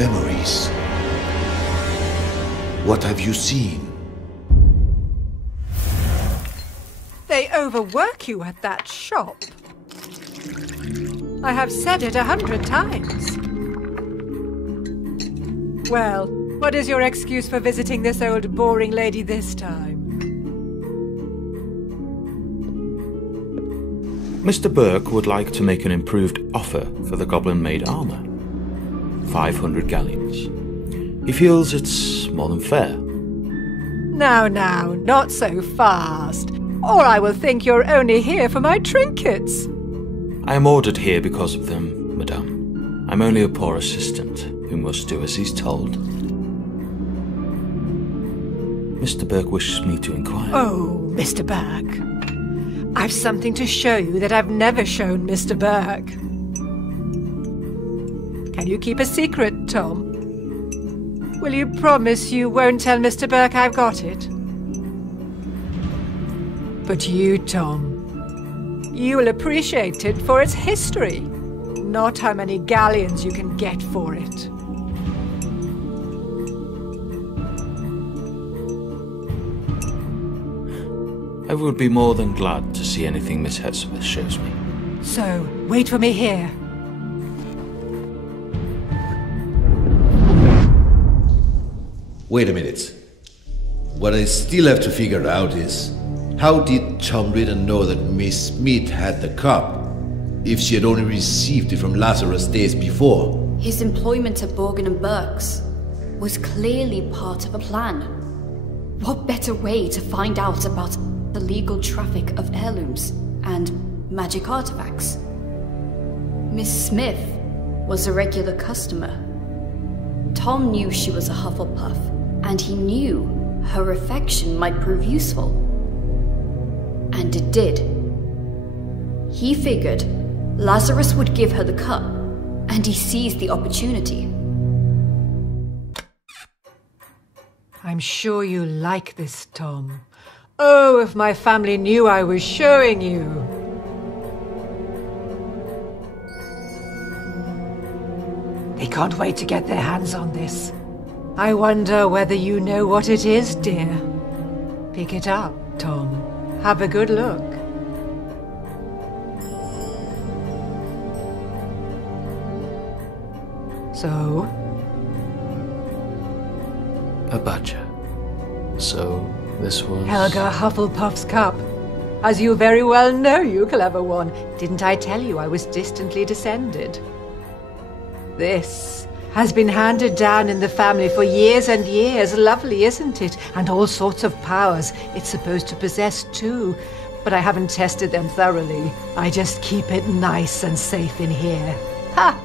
memories. What have you seen? They overwork you at that shop. I have said it 100 times. Well, what is your excuse for visiting this old boring lady this time? Mr. Burke would like to make an improved offer for the goblin-made armor. 500 galleons. He feels it's more than fair. Now, not so fast. Or I will think you're only here for my trinkets. I am ordered here because of them, madame. I'm only a poor assistant who must do as he's told. Mr. Burke wishes me to inquire. Oh, Mr. Burke. I've something to show you that I've never shown Mr. Burke. Can you keep a secret, Tom? Will you promise you won't tell Mr. Burke I've got it? But you, Tom, you will appreciate it for its history, not how many galleons you can get for it. I would be more than glad to see anything Miss Hepzibah shows me. So, wait for me here. Wait a minute. What I still have to figure out is, how did Tom Ritter know that Miss Smith had the cup, if she had only received it from Lazarus days before? His employment at Borgin & Burke's was clearly part of a plan. What better way to find out about the legal traffic of heirlooms and magic artifacts? Miss Smith was a regular customer. Tom knew she was a Hufflepuff, and he knew her affection might prove useful. And it did. He figured Lazarus would give her the cup, and he seized the opportunity. I'm sure you like this, Tom. Oh, if my family knew I was showing you. They can't wait to get their hands on this. I wonder whether you know what it is, dear. Pick it up, Tom. Have a good look. So? A badger. So, this was... Helga Hufflepuff's cup. As you very well know, you clever one. Didn't I tell you I was distantly descended? This has been handed down in the family for years and years. Lovely, isn't it? And all sorts of powers it's supposed to possess too. But I haven't tested them thoroughly. I just keep it nice and safe in here. Ha!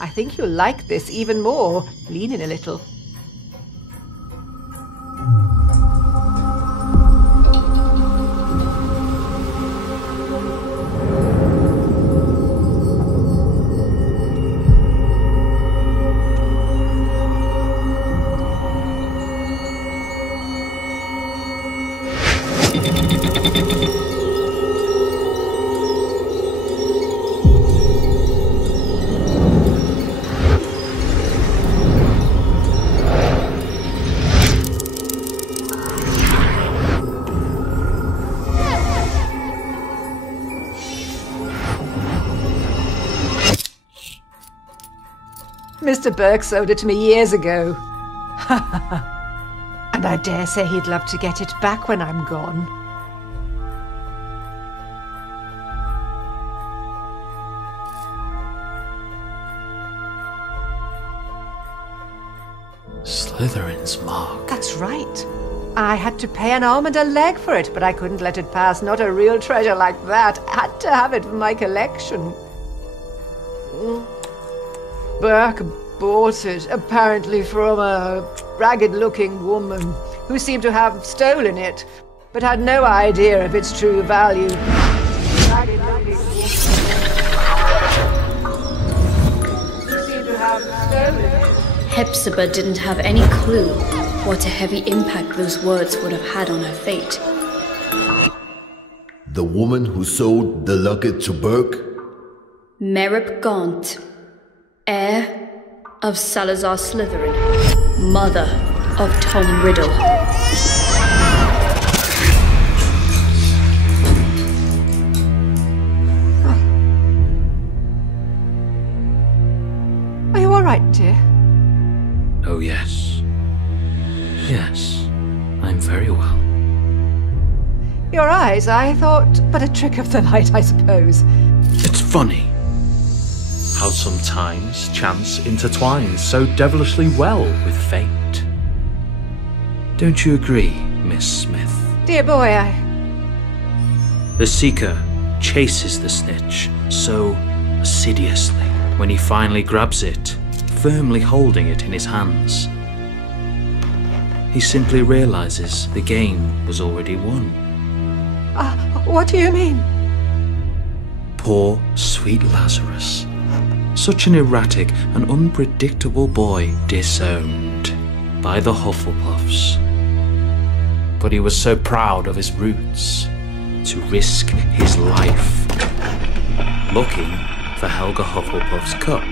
I think you'll like this even more. Lean in a little. Mr. Burke sold it to me years ago. And I dare say he'd love to get it back when I'm gone. Slytherin's mark. That's right. I had to pay an arm and a leg for it, but I couldn't let it pass. Not a real treasure like that. I had to have it for my collection. Burke bought it, apparently from a ragged-looking woman who seemed to have stolen it, but had no idea of its true value. Ragged-looking woman who seemed to have stolen it. Hepzibah didn't have any clue what a heavy impact those words would have had on her fate. The woman who sold the locket to Burke? Merip Gaunt, heir of Salazar Slytherin, mother of Tom Riddle. Are you all right, dear? Oh, yes. Yes, I'm very well. Your eyes, I thought, but a trick of the light, I suppose. It's funny how sometimes chance intertwines so devilishly well with fate. Don't you agree, Miss Smith? Dear boy, The Seeker chases the snitch so assiduously when he finally grabs it, firmly holding it in his hands. He simply realizes the game was already won. What do you mean? Poor, sweet Lazarus. Such an erratic and unpredictable boy disowned by the Hufflepuffs. But he was so proud of his roots to risk his life looking for Helga Hufflepuff's cup,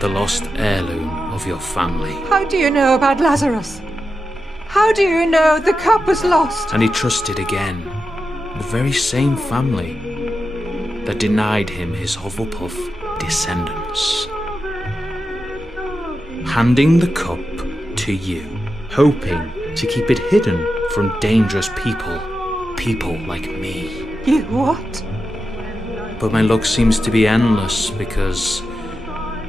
the lost heirloom of your family. How do you know about Lazarus? How do you know the cup was lost? And he trusted again the very same family that denied him his Hufflepuff descendants. Handing the cup to you, hoping to keep it hidden from dangerous people like me. You what? But my luck seems to be endless because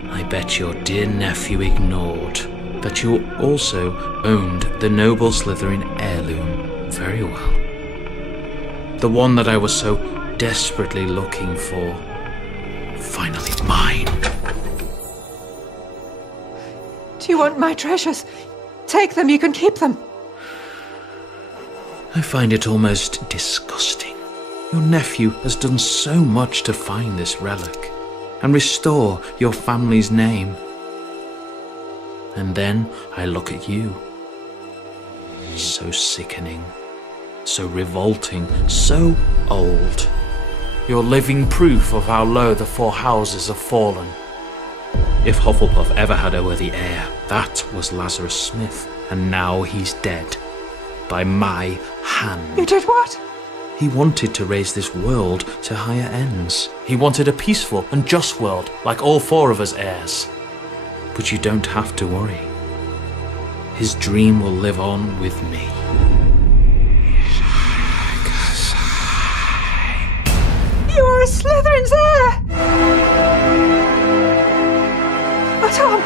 I bet your dear nephew ignored that you also owned the noble Slytherin heirloom very well. The one that I was so desperately looking for. Finally mine. Do you want my treasures? Take them, you can keep them. I find it almost disgusting. Your nephew has done so much to find this relic and restore your family's name. And then I look at you. So sickening, so revolting, so old. You're living proof of how low the four houses have fallen. If Hufflepuff ever had a worthy heir, that was Lazarus Smith, and now he's dead. By my hand. You did what? He wanted to raise this world to higher ends. He wanted a peaceful and just world, like all four of us heirs. But you don't have to worry. His dream will live on with me. You are a Slytherin's heir! Oh, Tom!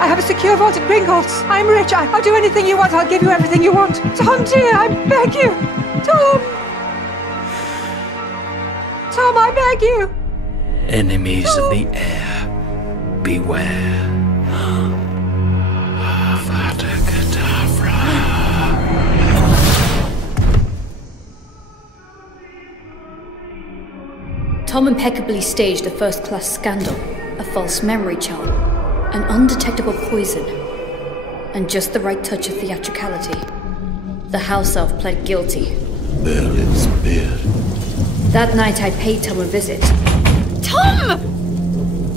I have a secure vault at Gringotts. I'm rich. I'll do anything you want. I'll give you everything you want. Tom, dear, I beg you! Tom! Tom, I beg you! Enemies of the heir, beware. Avada Kedavra. Tom impeccably staged a first-class scandal, a false memory charm, an undetectable poison, and just the right touch of theatricality. The house elf pled guilty. Merlin's beard. That night I paid Tom a visit. Tom!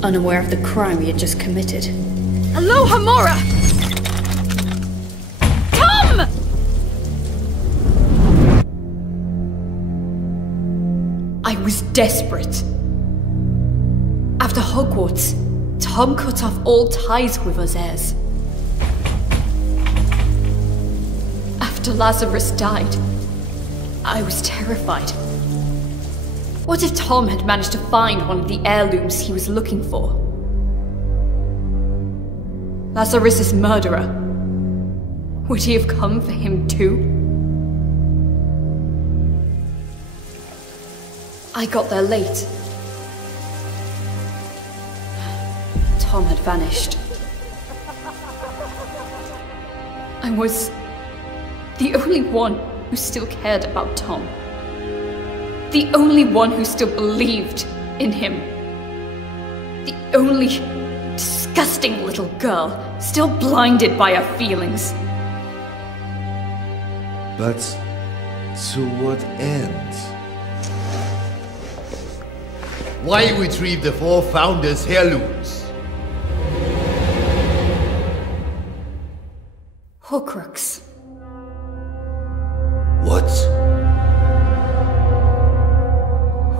Unaware of the crime he had just committed. Aloha Mora! Tom! I was desperate. After Hogwarts, Tom cut off all ties with us heirs. After Lazarus died, I was terrified. What if Tom had managed to find one of the heirlooms he was looking for? Lazarus's murderer. Would he have come for him too? I got there late. Tom had vanished. I was the only one who still cared about Tom. The only one who still believed in him. The only disgusting little girl still blinded by her feelings. But to what end? Why retrieve the four founders' heirlooms? Horcrux. What?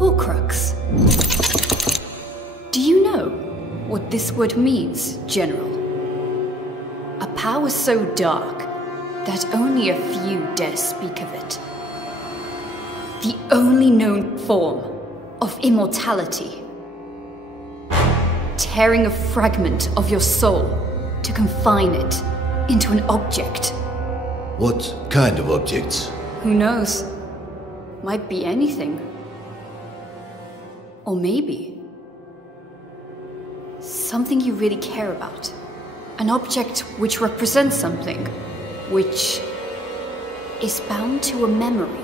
Horcrux. Do you know what this word means, General? A power so dark that only a few dare speak of it. The only known form of immortality. Tearing a fragment of your soul to confine it into an object. What kind of objects? Who knows? Might be anything. Or maybe something you really care about. An object which represents something, which is bound to a memory,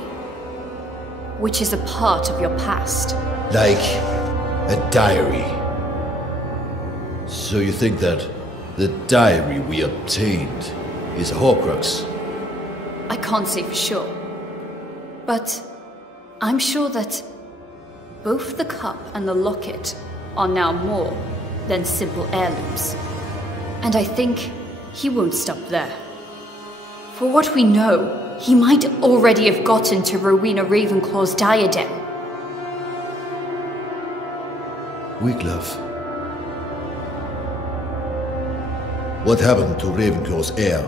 which is a part of your past. Like a diary. So you think that the diary we obtained is a horcrux? I can't say for sure, but I'm sure that both the cup and the locket are now more than simple heirlooms. And I think he won't stop there. For what we know, he might already have gotten to Rowena Ravenclaw's diadem. Wiglaf. What happened to Ravenclaw's heir?